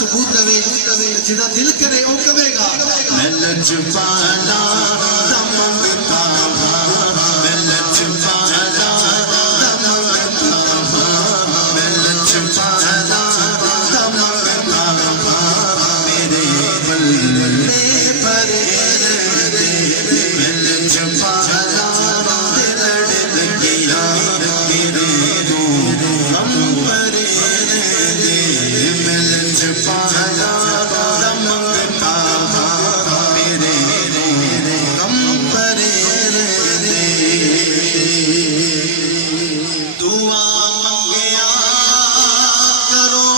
सबूत दवे जिदा दिल करे ओ कवेगा मैं लजपाला दमंगता मैं लजपाला दमंगता मैं लजपाला दमंगता मेरे बल्ले भरे दे मैं लजपाला दिल लगिया तेरे दो हम भरे दे मैं लजपाला दमंगता मेरे गम भरे दे दुआ मंगया करो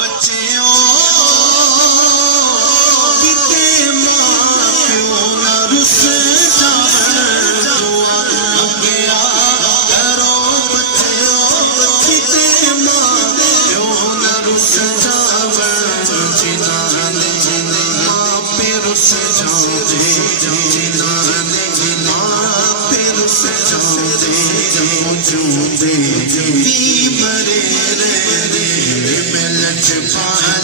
बच्चों किते मां प्यो ना रुस जावन दुआ मंगया करो बच्चों किते मां प्यो ना रुस जावन जिना ने मां पे रुस जाओ मरे रे मैं लजपाला